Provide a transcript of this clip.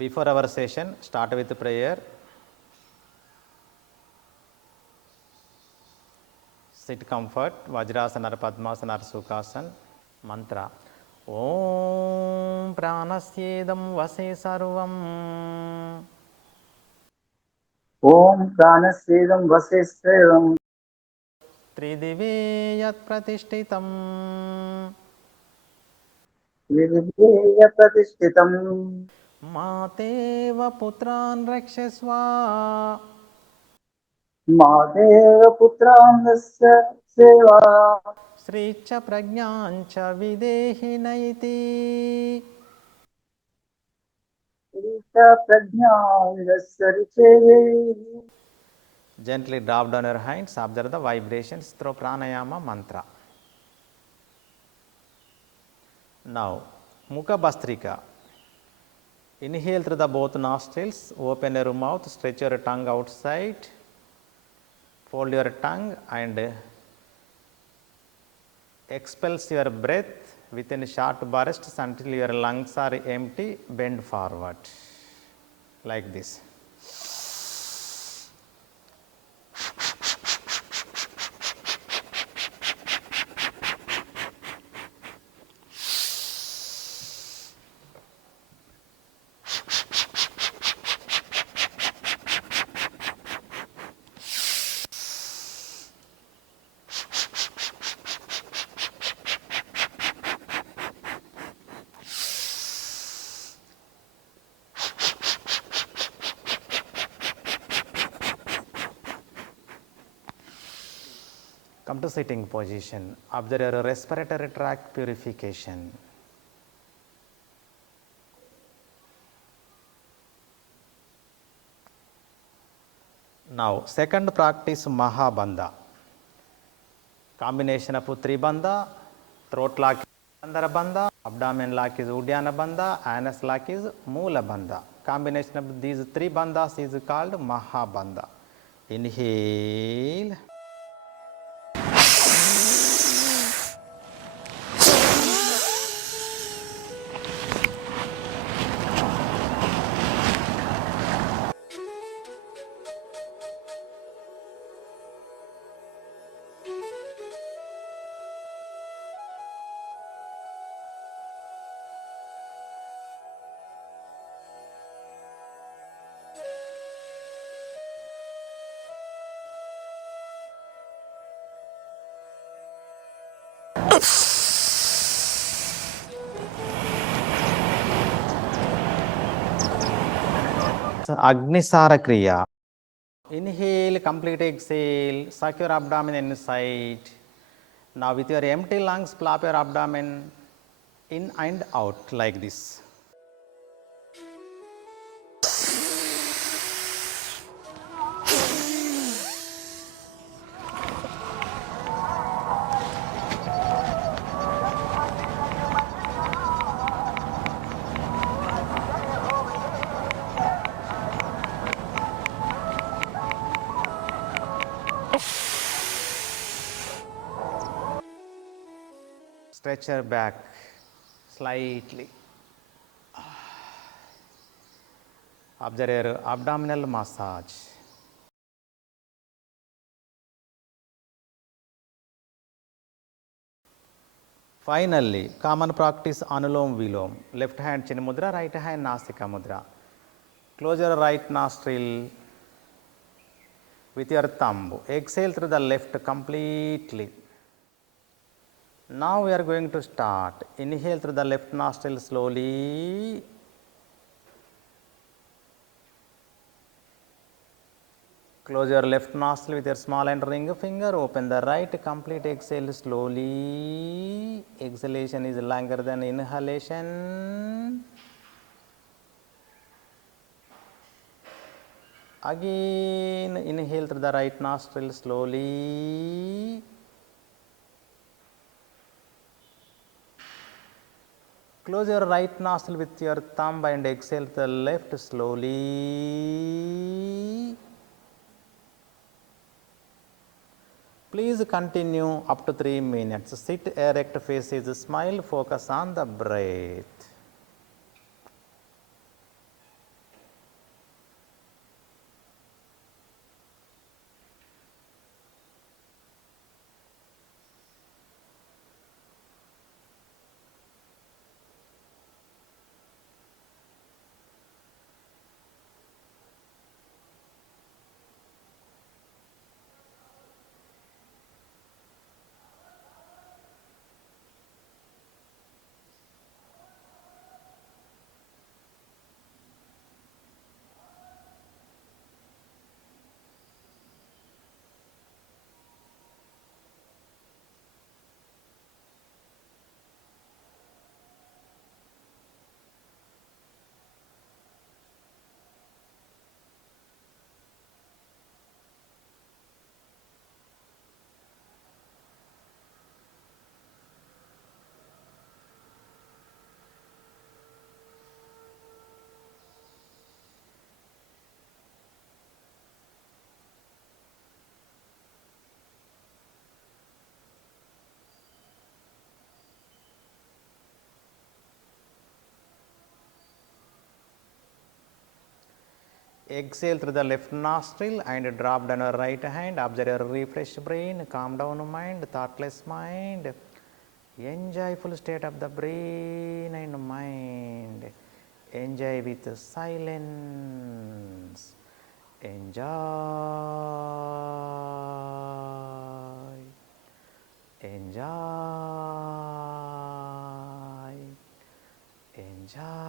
Before our session, start with prayer. Sit comfort, Vajrasana, Padmasana, Sukhasana. Mantra. Om Pranasyedam Vase Sarvam. Om Pranayama Vaseswaram Tridive Yat Pratishtitam. Viveya Pratishtitam Mateva Putran Rakshasva. Mahadeva Putrandasya Seva Sricha Pragnyancha Videhi Naiti. Rita Prajnandasya Riche. Gently drop down your hands, observe the vibrations through pranayama mantra. Now, Mukha Bastrika. Inhale through the both nostrils, open your mouth, stretch your tongue outside, fold your tongue and expels your breath within short bursts until your lungs are empty. Bend forward like this. Come to sitting position. Observe your respiratory tract purification. Now, second practice Maha Banda. Combination of three bandha. Throat lock is Anulom Bandha, abdomen lock is Uddiyana Bandha, anus lock is Mukha Bandha. Combination of these three bandhas is called Maha Banda. Inhale. Agnisara Kriya. Inhale, complete exhale, suck your abdomen inside. Now with your empty lungs, flap your abdomen in and out like this. Stretch your back slightly. Observe your abdominal massage. Finally, common practice Anulom Vilom. Left hand Chin Mudra, right hand Nasika Mudra. Close your right nostril with your thumb. Exhale through the left completely. Now we are going to start. Inhale through the left nostril slowly. Close your left nostril with your small and ring finger. Open the right. Complete exhale slowly. Exhalation is longer than inhalation. Again, inhale through the right nostril slowly. Close your right nostril with your thumb and exhale to the left slowly. Please continue up to 3 minutes. Sit erect, faces smile, focus on the breath. Exhale through the left nostril and drop down your right hand. Observe your refreshed brain, calm down mind, thoughtless mind. Enjoyful state of the brain and mind. Enjoy with silence. Enjoy. Enjoy. Enjoy.